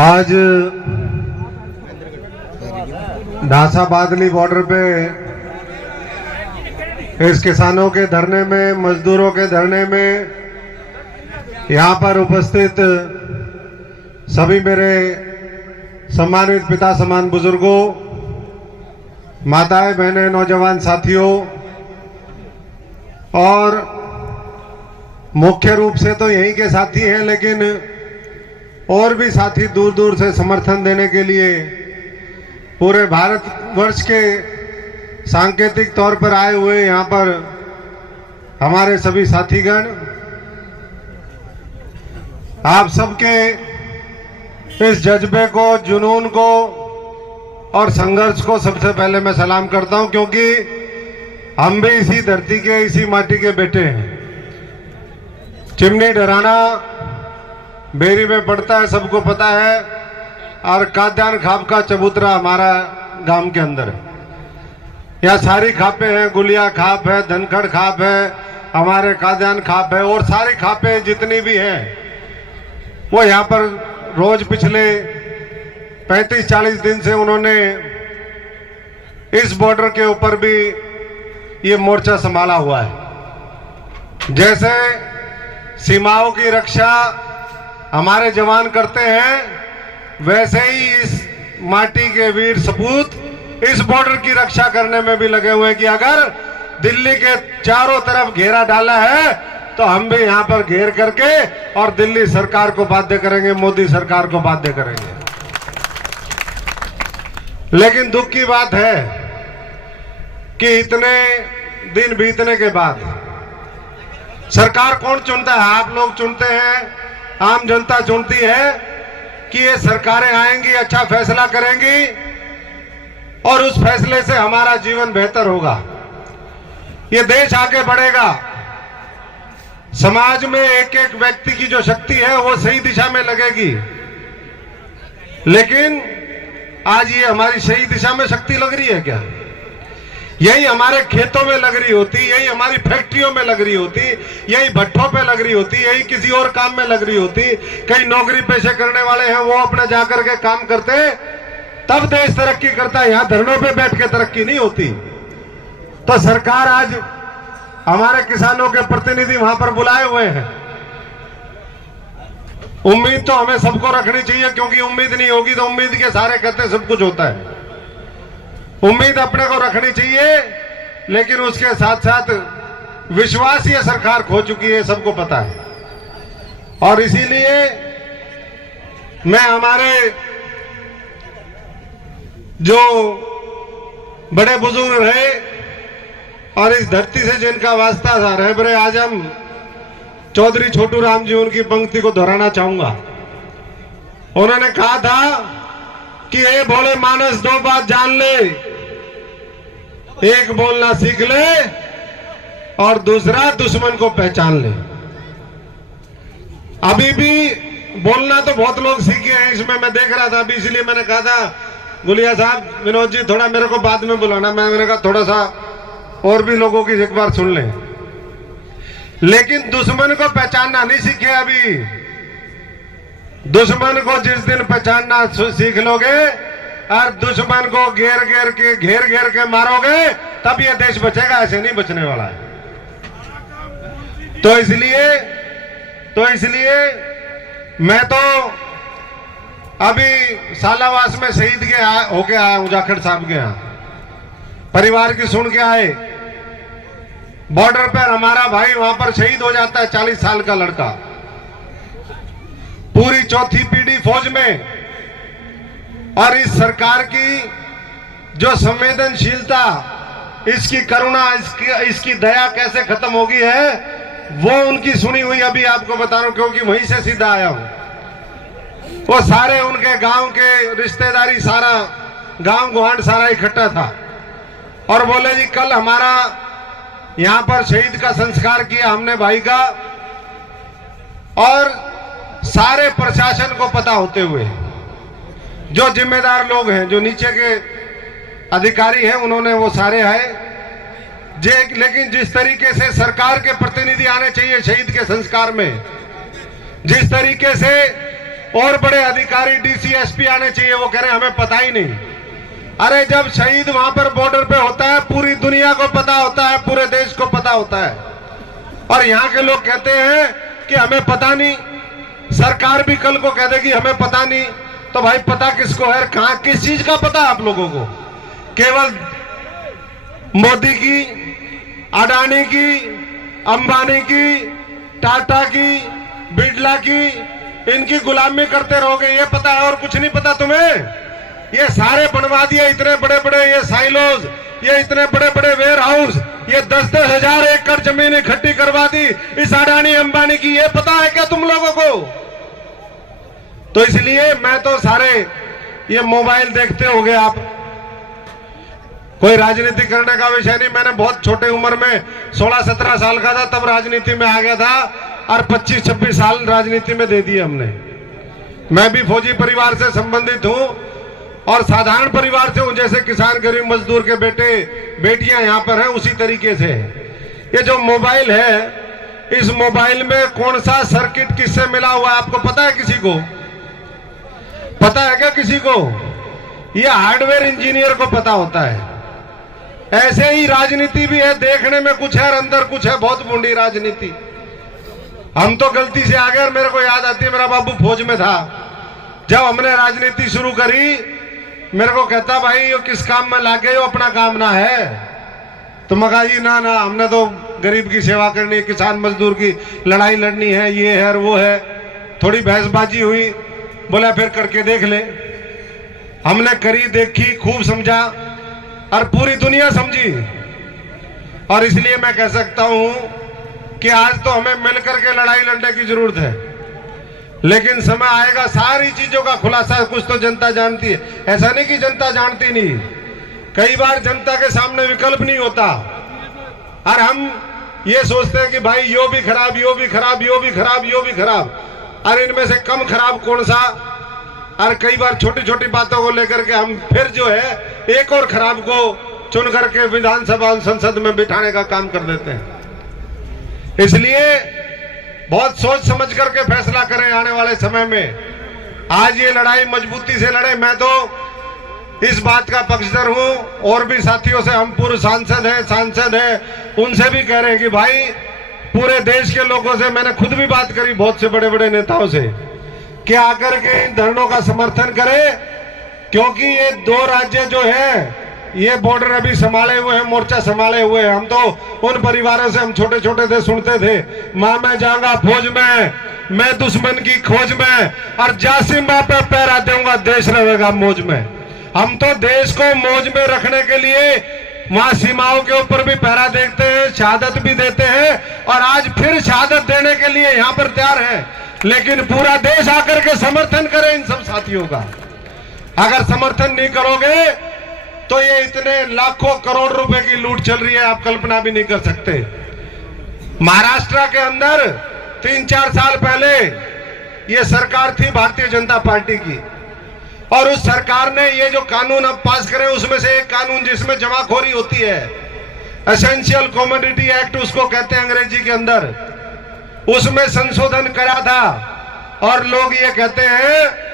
आज ढासा बादली बॉर्डर पे इस किसानों के धरने में, मजदूरों के धरने में यहाँ पर उपस्थित सभी मेरे सम्मानित पिता समान बुजुर्गों, माताएं, बहनें, नौजवान साथियों और मुख्य रूप से तो यहीं के साथी हैं, लेकिन और भी साथी दूर दूर से समर्थन देने के लिए पूरे भारतवर्ष के सांकेतिक तौर पर आए हुए यहाँ पर हमारे सभी साथीगण, आप सबके इस जज्बे को, जुनून को और संघर्ष को सबसे पहले मैं सलाम करता हूं, क्योंकि हम भी इसी धरती के, इसी माटी के बेटे हैं। चिमनी डराना बेरी में पड़ता है, सबको पता है, और काद्यान खाप का चबूतरा हमारा गांव के अंदर है। यहाँ सारी खापें हैं, गुलिया खाप है, धनखड़ खाप है, हमारे काद्यान खाप है, और सारी खापें जितनी भी हैं वो यहाँ पर रोज पिछले 35-40 दिन से उन्होंने इस बॉर्डर के ऊपर भी ये मोर्चा संभाला हुआ है। जैसे सीमाओं की रक्षा हमारे जवान करते हैं, वैसे ही इस माटी के वीर सपूत इस बॉर्डर की रक्षा करने में भी लगे हुए हैं कि अगर दिल्ली के चारों तरफ घेरा डाला है तो हम भी यहाँ पर घेर करके और दिल्ली सरकार को बाध्य करेंगे, मोदी सरकार को बाध्य करेंगे। लेकिन दुख की बात है कि इतने दिन बीतने के बाद सरकार कौन चुनता है? आप लोग चुनते हैं, आम जनता चुनती है कि ये सरकारें आएंगी, अच्छा फैसला करेंगी और उस फैसले से हमारा जीवन बेहतर होगा, ये देश आगे बढ़ेगा। समाज में एक एक व्यक्ति की जो शक्ति है वो सही दिशा में लगेगी, लेकिन आज ये हमारी सही दिशा में शक्ति लग रही है क्या? यही हमारे खेतों में लग रही होती, यही हमारी फैक्ट्रियों में लग रही होती, यही भट्ठों पे लग रही होती, यही किसी और काम में लग रही होती, कई नौकरी पेशे करने वाले हैं वो अपने जाकर के काम करते, तब देश तरक्की करता है। यहाँ धरनों पे बैठ के तरक्की नहीं होती। तो सरकार आज हमारे किसानों के प्रतिनिधि वहां पर बुलाए हुए हैं। उम्मीद तो हमें सबको रखनी चाहिए, क्योंकि उम्मीद नहीं होगी तो उम्मीद के सारे कहते सब कुछ होता है। उम्मीद अपने को रखनी चाहिए, लेकिन उसके साथ साथ विश्वास ये सरकार खो चुकी है, सबको पता है। और इसीलिए मैं हमारे जो बड़े बुजुर्ग रहे और इस धरती से जिनका वास्ता था, रहबरे आजम चौधरी छोटू राम जी, उनकी पंक्ति को दोहराना चाहूंगा। उन्होंने कहा था कि ए भोले मानस दो बात जान ले, एक बोलना सीख ले और दूसरा दुश्मन को पहचान ले। अभी भी बोलना तो बहुत लोग सीखे हैं, इसमें मैं देख रहा था अभी, इसलिए मैंने कहा था गुलिया साहब, विनोद जी थोड़ा मेरे को बाद में बुलाना, मैंने कहा थोड़ा सा और भी लोगों की एक बार सुन लें। लेकिन दुश्मन को पहचानना नहीं सीखे अभी। दुश्मन को जिस दिन पहचानना सीख लोगे और दुश्मन को घेर घेर के मारोगे, तब ये देश बचेगा, ऐसे नहीं बचने वाला है। तो इसलिए मैं तो अभी सालावास में शहीद के होके आया हूं, जाखड़ साहब के यहाँ, परिवार की सुन के आए। बॉर्डर पर हमारा भाई वहां पर शहीद हो जाता है, 40 साल का लड़का, पूरी चौथी पीढ़ी फौज में। और इस सरकार की जो संवेदनशीलता, इसकी करुणा, इसकी दया कैसे खत्म हो गई है, वो उनकी सुनी हुई अभी आपको बता रहा हूं, क्योंकि वहीं से सीधा आया हूं। वो सारे उनके गांव के रिश्तेदारी, सारा गांव गुहांड सारा इकट्ठा था और बोले जी कल हमारा यहां पर शहीद का संस्कार किया हमने भाई का, और सारे प्रशासन को पता होते हुए, जो जिम्मेदार लोग हैं, जो नीचे के अधिकारी हैं, उन्होंने वो सारे आए। लेकिन जिस तरीके से सरकार के प्रतिनिधि आने चाहिए शहीद के संस्कार में, जिस तरीके से और बड़े अधिकारी डीसी एसपी आने चाहिए, वो कह रहे हमें पता ही नहीं। अरे जब शहीद वहां पर बॉर्डर पे होता है, पूरी दुनिया को पता होता है, पूरे देश को पता होता है, और यहाँ के लोग कहते हैं कि हमें पता नहीं। सरकार भी कल को कह देगी हमें पता नहीं, तो भाई पता किसको है? कहां किस चीज का पता आप लोगों को? केवल मोदी की, अडानी की, अंबानी की, टाटा की, बिरला की, इनकी गुलामी करते रहोगे, ये पता है और कुछ नहीं पता तुम्हें? ये सारे बनवा दिए इतने बड़े बड़े ये साइलोज, ये इतने बड़े बड़े वेयर हाउस, ये 10-10 हजार एकड़ जमीन इकट्ठी करवा दी इस अडानी अंबानी की, ये पता है क्या तुम लोगों को? तो इसलिए मैं तो सारे ये मोबाइल देखते होगे आप, कोई राजनीति करने का विषय नहीं। मैंने बहुत छोटे उम्र में 16-17 साल का था तब राजनीति में आ गया था, और 25-26 साल राजनीति में दे दिए हमने। मैं भी फौजी परिवार से संबंधित हूं और साधारण परिवार से हूं, जैसे किसान गरीब मजदूर के बेटे बेटियां यहां पर हैं उसी तरीके से। ये जो मोबाइल है, इस मोबाइल में कौन सा सर्किट किससे मिला हुआ है आपको पता है? किसी को पता है क्या? किसी को? ये हार्डवेयर इंजीनियर को पता होता है। ऐसे ही राजनीति भी है, देखने में कुछ है और अंदर कुछ है, बहुत बूंदी राजनीति। हम तो गलती से आ गए, और मेरे को याद आती है मेरा बाबू फौज में था, जब हमने राजनीति शुरू करी मेरे को कहता भाई ये किस काम में लागे हो, अपना काम ना है? तो मैं कहा जी ना ना, हमने तो गरीब की सेवा करनी है, किसान मजदूर की लड़ाई लड़नी है, ये है और वो है। थोड़ी बहसबाजी हुई, बोला फिर करके देख ले। हमने करी, देखी, खूब समझा और पूरी दुनिया समझी, और इसलिए मैं कह सकता हूं कि आज तो हमें मिलकर के लड़ाई लड़ने की जरूरत है, लेकिन समय आएगा सारी चीजों का खुलासा कुछ तो जनता जानती है। ऐसा नहीं कि जनता जानती नहीं, कई बार जनता के सामने विकल्प नहीं होता, और हम ये सोचते हैं कि भाई यो भी खराब, यो भी खराब, यो भी खराब, यो भी खराब, और इनमें से कम खराब कौन सा? और कई बार छोटी छोटी बातों को लेकर के हम फिर जो है एक और खराब को चुन करके विधानसभा और संसद में बिठाने का काम कर देते हैं। इसलिए बहुत सोच समझ करके फैसला करें आने वाले समय में। आज ये लड़ाई मजबूती से लड़े। मैं तो इस बात का पक्षधर हूं, और भी साथियों से, हम पूर्व सांसद हैं, उनसे भी कह रहे हैं कि भाई पूरे देश के लोगों से, मैंने खुद भी बात करी बहुत से बड़े बड़े नेताओं से, कि आकर के इन धरनों का समर्थन करें, क्योंकि ये 2 राज्य जो है ये बॉर्डर अभी संभाले हुए हैं, मोर्चा संभाले हुए हैं। हम तो उन परिवारों से, हम छोटे छोटे थे, सुनते थे मां मैं जाऊंगा फौज में, मैं दुश्मन की खोज में, और जासिम मां पे पैरा दूंगा, देश रहेगा मौज में। हम तो देश को मौज में रखने के लिए वहां सीमाओं के ऊपर भी पहरा देखते हैं, शहादत भी देते हैं, और आज फिर शहादत देने के लिए यहां पर तैयार है। लेकिन पूरा देश आकर के समर्थन करे इन सब साथियों का। अगर समर्थन नहीं करोगे तो ये इतने लाखों करोड़ रुपए की लूट चल रही है, आप कल्पना भी नहीं कर सकते। महाराष्ट्र के अंदर 3-4 साल पहले ये सरकार थी भारतीय जनता पार्टी की, और उस सरकार ने ये जो कानून अब पास करे, उसमें से एक कानून जिसमें जमाखोरी होती है, एसेंशियल कमोडिटी एक्ट उसको कहते हैं अंग्रेजी के अंदर, उसमें संशोधन करा था। और लोग ये कहते हैं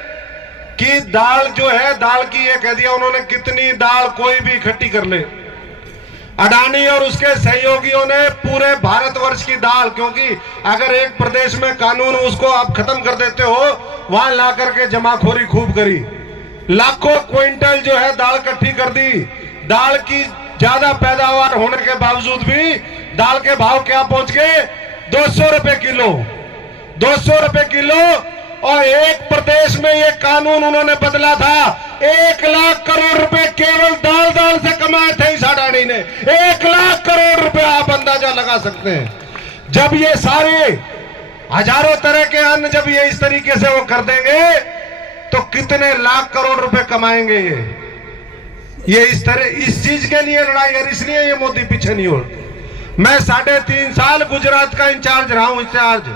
कि दाल जो है, दाल की ये कह दिया उन्होंने, कितनी दाल कोई भी इकट्ठी कर ले। अडानी और उसके सहयोगियों ने पूरे भारतवर्ष की दाल, क्योंकि अगर एक प्रदेश में कानून उसको आप खत्म कर देते हो, वहां ला करके जमाखोरी खूब करी, लाखों क्विंटल जो है दाल इकट्ठी कर दी। दाल की ज्यादा पैदावार होने के बावजूद भी दाल के भाव क्या पहुंच गए? 200 रुपए किलो, 200 रुपए किलो। और एक प्रदेश में ये कानून उन्होंने बदला था, 1 लाख करोड़ रुपए केवल दाल से कमाए थे इस अडानी ने। 1 लाख करोड़ रुपए, आप अंदाजा लगा सकते हैं। जब ये सारे हजारों तरह के अन्न जब ये इस तरीके से वो कर देंगे तो कितने लाख करोड़ रुपए कमाएंगे ये इस तरह, इस चीज के लिए लड़ाई है। इसलिए ये मोदी पीछे नहीं हो। मैं 3.5 साल गुजरात का इंचार्ज रहा हूं, इंचार्ज,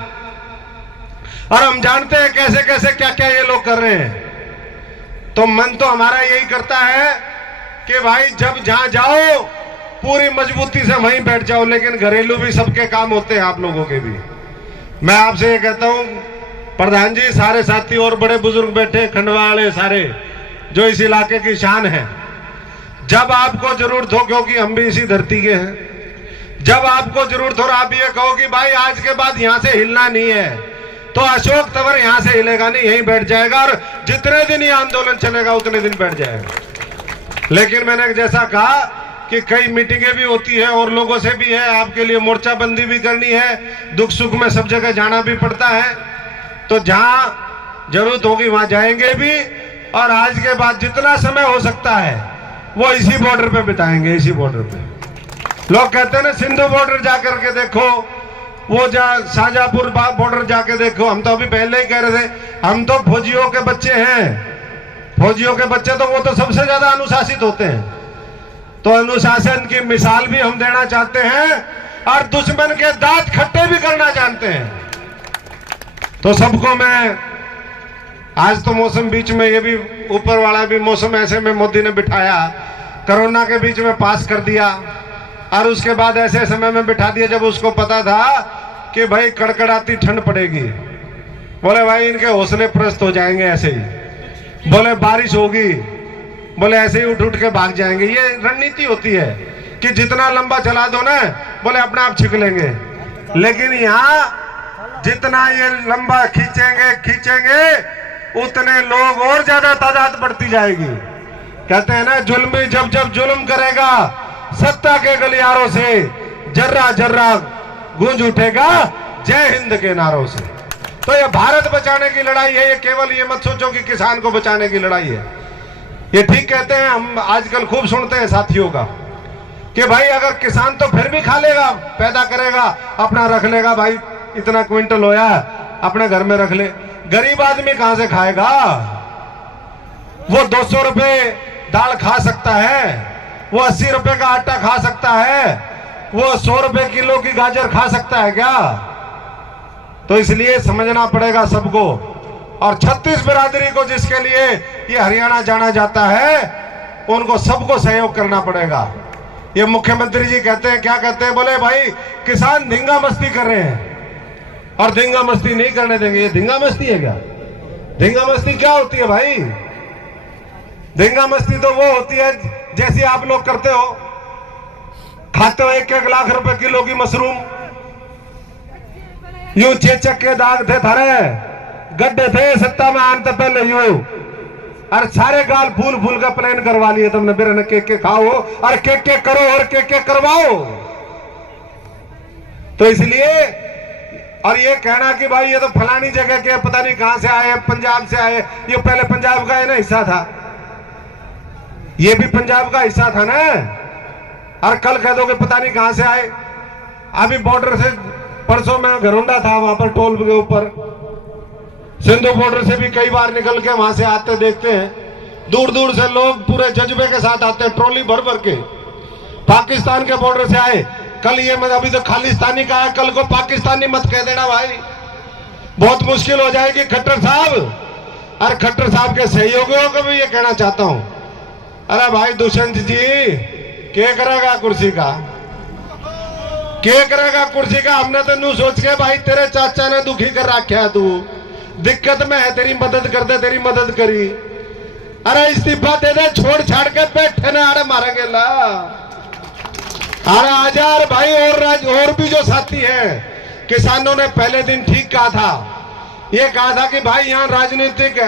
और हम जानते हैं कैसे कैसे क्या क्या ये लोग कर रहे हैं। तो मन तो हमारा यही करता है कि भाई जब जहां जाओ पूरी मजबूती से वहीं बैठ जाओ, लेकिन घरेलू भी सबके काम होते हैं, आप लोगों के भी। मैं आपसे ये कहता हूं, प्रधान जी, सारे साथी और बड़े बुजुर्ग बैठे, खंडवा वाले सारे जो इस इलाके की शान है, जब आपको जरूरत हो, क्योंकि हम भी इसी धरती के हैं, जब आपको जरूरत हो और आप ये कहो कि भाई आज के बाद यहां से हिलना नहीं है, तो अशोक तंवर यहां से हिलेगा नहीं, यहीं बैठ जाएगा और जितने दिन ये आंदोलन चलेगा उतने दिन बैठ जाएगा। लेकिन मैंने जैसा कहा कि कई मीटिंगें भी होती है और लोगों से भी है, आपके लिए मोर्चाबंदी भी करनी है, दुख सुख में सब जगह जाना भी पड़ता है, तो जहां जरूरत होगी वहां जाएंगे भी। और आज के बाद जितना समय हो सकता है वो इसी बॉर्डर पे बिताएंगे, इसी बॉर्डर पे। लोग कहते हैं ना सिंधु बॉर्डर जाकर के देखो, वो शाहजहांपुर बॉर्डर जाके देखो। हम तो अभी पहले ही कह रहे थे, हम तो फौजियों के बच्चे हैं, फौजियों के बच्चे तो वो तो सबसे ज्यादा अनुशासित होते हैं, तो अनुशासन की मिसाल भी हम देना चाहते हैं और दुश्मन के दांत खट्टे भी करना जानते हैं। तो सबको मैं, आज तो मौसम बीच में, ये भी ऊपर वाला भी मौसम ऐसे में मोदी ने बिठाया, कोरोना के बीच में पास कर दिया और उसके बाद ऐसे समय में बिठा दिया जब उसको पता था कि भाई कड़कड़ाती ठंड पड़ेगी। बोले भाई इनके हौसले प्रस्त हो जाएंगे ऐसे ही, बोले बारिश होगी, बोले ऐसे ही उठ उठ के भाग जाएंगे। ये रणनीति होती है कि जितना लंबा चला दो ना, बोले अपने आप छिक लेंगे। लेकिन यहाँ जितना ये लंबा खींचेंगे उतने लोग और ज्यादा तादाद बढ़ती जाएगी। कहते हैं ना, जुल्मी जब जब जुल्म करेगा सत्ता के गलियारों से जर्रा जर्रा गूंज उठेगा जय हिंद के नारों से। तो ये भारत बचाने की लड़ाई है, ये केवल ये मत सोचो कि किसान को बचाने की लड़ाई है। ये ठीक कहते हैं, हम आजकल खूब सुनते हैं साथियों का कि भाई अगर किसान तो फिर भी खा लेगा, पैदा करेगा, अपना रख लेगा, भाई इतना क्विंटल होया अपने घर में रख ले। गरीब आदमी कहां से खाएगा? वो 200 रुपए दाल खा सकता है, वो 80 रुपए का आटा खा सकता है, वो 100 रुपए किलो की गाजर खा सकता है क्या? तो इसलिए समझना पड़ेगा सबको। और 36 बिरादरी को जिसके लिए ये हरियाणा जाना जाता है, उनको सबको सहयोग करना पड़ेगा। ये मुख्यमंत्री जी कहते हैं, क्या कहते हैं, बोले भाई किसान धींगा मस्ती कर रहे हैं और धींगा मस्ती नहीं करने देंगे। ये धींगा मस्ती है क्या? धींगा मस्ती क्या होती है भाई? धींगा मस्ती तो वो होती है जैसी आप लोग करते हो, खाते हो 1-1 लाख रुपए किलो की मशरूम, यूं चेचक के दाग थे, थारे गड्ढे थे सत्ता में आने पहले, यूं और सारे गाल फूल फूल का प्लान करवा लिए तुमने, बिरन केक खाओ और केक करो और केक करवाओ। तो इसलिए, और ये कहना कि भाई ये तो फलानी जगह के पता नहीं कहां से आए, पंजाब से आए, ये पहले पंजाब का है ना हिस्सा था, ये भी पंजाब का हिस्सा था ना, और कल कह दोगे पता नहीं कहां से आए। अभी बॉर्डर से परसों में घरोंडा था, वहां पर टोल के ऊपर सिंधु बॉर्डर से भी कई बार निकल के वहां से आते देखते हैं, दूर दूर से लोग पूरे जज्बे के साथ आते हैं, ट्रॉली भर भर के। पाकिस्तान के बॉर्डर से आए, कल ये मत, अभी तो खालिस्तानी का है, कल को पाकिस्तानी मत कह देना भाई, बहुत मुश्किल हो जाएगी खट्टर साहब। और खट्टर साहब के सहयोगियों को भी ये कहना चाहता हूं, अरे भाई दुष्यंत जी क्या करेगा कुर्सी का, क्या करेगा कुर्सी का? हमने तो नू सोच के भाई तेरे चाचा ने दुखी कर रखा है, तू दिक्कत में है, तेरी मदद कर दे, तेरी मदद करी। अरे इस्तीफा दे दे, छोड़ छाड़ के बैठे ना, अरे मारेंगे ला, अरे आजार भाई। और भी जो साथी हैं, किसानों ने पहले दिन ठीक कहा था, ये कहा था कि भाई यहाँ राजनीतिक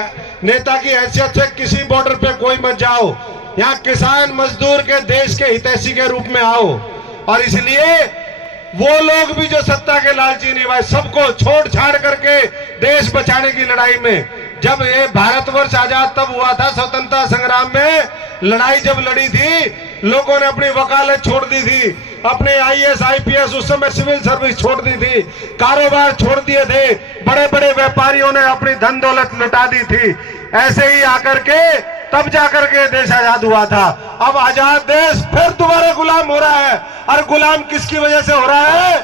नेता की हैसियत से किसी बॉर्डर पे कोई मत जाओ, यहाँ किसान मजदूर के देश के हितैषी के रूप में आओ। और इसलिए वो लोग भी जो सत्ता के लालची नहीं भाई, सबको छोड़ छाड़ करके देश बचाने की लड़ाई में, जब ये भारतवर्ष आजाद तब हुआ था, स्वतंत्रता संग्राम में लड़ाई जब लड़ी थी, लोगों ने अपनी वकालत छोड़ दी थी, अपने IAS IPS उस समय सिविल सर्विस छोड़ दी थी, कारोबार छोड़ दिए थे, बड़े बड़े व्यापारियों ने अपनी धन दौलत लुटा दी थी। ऐसे ही आकर के तब जाकर के देश आजाद हुआ था। अब आजाद देश फिर दोबारा गुलाम हो रहा है, और गुलाम किसकी वजह से हो रहा है?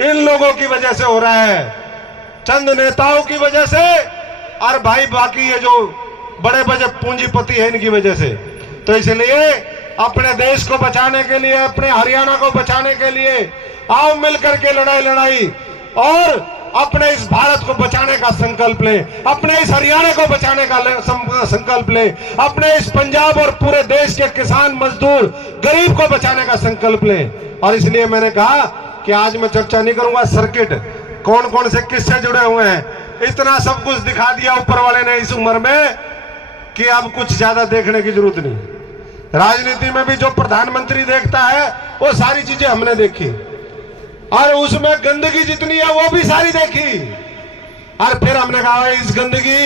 इन लोगों की वजह से हो रहा है, चंद नेताओं की वजह से, और भाई बाकी ये जो बड़े बड़े पूंजीपति हैं इनकी वजह से। तो इसलिए अपने देश को बचाने के लिए, अपने हरियाणा को बचाने के लिए आओ मिलकर के लड़ाई। और अपने इस भारत को बचाने का संकल्प ले, अपने इस हरियाणा को बचाने का संकल्प ले, अपने इस पंजाब और पूरे देश के किसान मजदूर गरीब को बचाने का संकल्प ले। और इसलिए मैंने कहा कि आज मैं चर्चा नहीं करूंगा, सर्किट कौन कौन से किससे जुड़े हुए हैं, इतना सब कुछ दिखा दिया ऊपर वाले ने इस उम्र में कि अब कुछ ज्यादा देखने की जरूरत नहीं। राजनीति में भी जो प्रधानमंत्री देखता है वो सारी चीजें हमने देखी, और उसमें गंदगी जितनी है वो भी सारी देखी। और फिर हमने कहा इस गंदगी,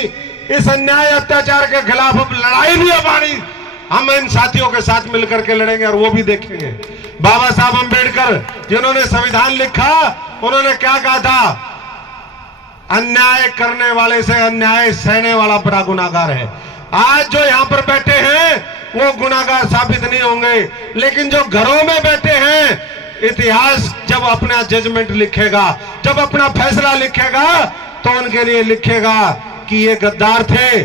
इस अन्याय अत्याचार के खिलाफ अब लड़ाई भी हमारी, हम इन साथियों के साथ मिलकर के लड़ेंगे और वो भी देखेंगे। बाबा साहब अम्बेडकर जिन्होंने संविधान लिखा, उन्होंने क्या कहा था, अन्याय करने वाले से अन्याय सहने वाला बड़ा गुनाहगार है। आज जो यहाँ पर बैठे हैं वो गुनाहगार साबित नहीं होंगे, लेकिन जो घरों में बैठे हैं, इतिहास जब अपना जजमेंट लिखेगा, जब अपना फैसला लिखेगा, तो उनके लिए लिखेगा कि ये गद्दार थे,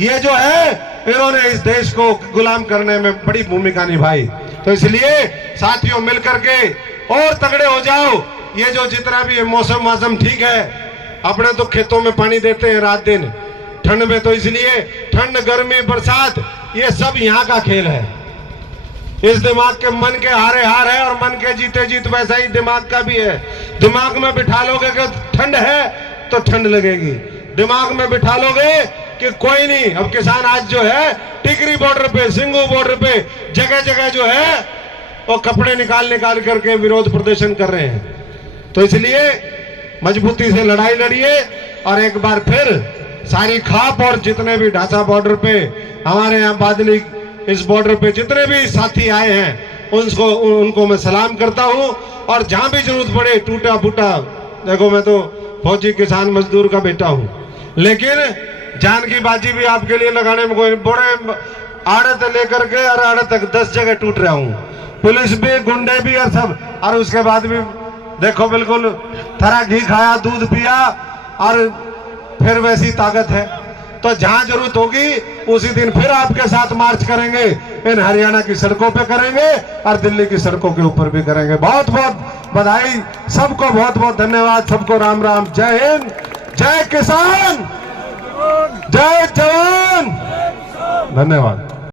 ये जो है इन्होंने इस देश को गुलाम करने में बड़ी भूमिका निभाई। तो इसलिए साथियों मिलकर के और तगड़े हो जाओ। ये जो जितना भी है मौसम ठीक है, अपने तो खेतों में पानी देते हैं रात दिन, ठंड में तो इसलिए ठंड गर्मी बरसात ये सब यहाँ का खेल है। इस दिमाग के मन के हारे हार है और मन के जीते जीत, वैसा ही दिमाग का भी है। दिमाग में बिठा लोगे कि ठंड है तो ठंड लगेगी, दिमाग में बिठा लोगे कि कोई नहीं, अब किसान आज जो है टिकरी बॉर्डर पे, सिंगू बॉर्डर पे जगह जगह जो है वो कपड़े निकाल करके विरोध प्रदर्शन कर रहे हैं। तो इसलिए मजबूती से लड़ाई लड़िए और एक बार फिर सारी खाप और जितने भी ढांचा बॉर्डर पे, हमारे यहाँ बादली इस बॉर्डर पे जितने भी साथी आए हैं उनको मैं सलाम करता हूँ। और जहां भी जरूरत पड़े टूटा फूटा, देखो मैं तो फौजी किसान मजदूर का बेटा हूँ, लेकिन जान की बाजी भी आपके लिए लगाने में कोई बड़े आड़े से लेकर के और आड़े तक 10 जगह टूट रहा हूँ, पुलिस भी गुंडे भी और सब। और उसके बाद भी देखो बिल्कुल थरा घी खाया, दूध पिया और फिर वैसी ताकत है। तो जहां जरूरत होगी उसी दिन फिर आपके साथ मार्च करेंगे, इन हरियाणा की सड़कों पे करेंगे और दिल्ली की सड़कों के ऊपर भी करेंगे। बहुत बहुत बधाई सबको, बहुत बहुत धन्यवाद सबको, राम राम, जय हिंद, जय किसान, जय जवान, धन्यवाद।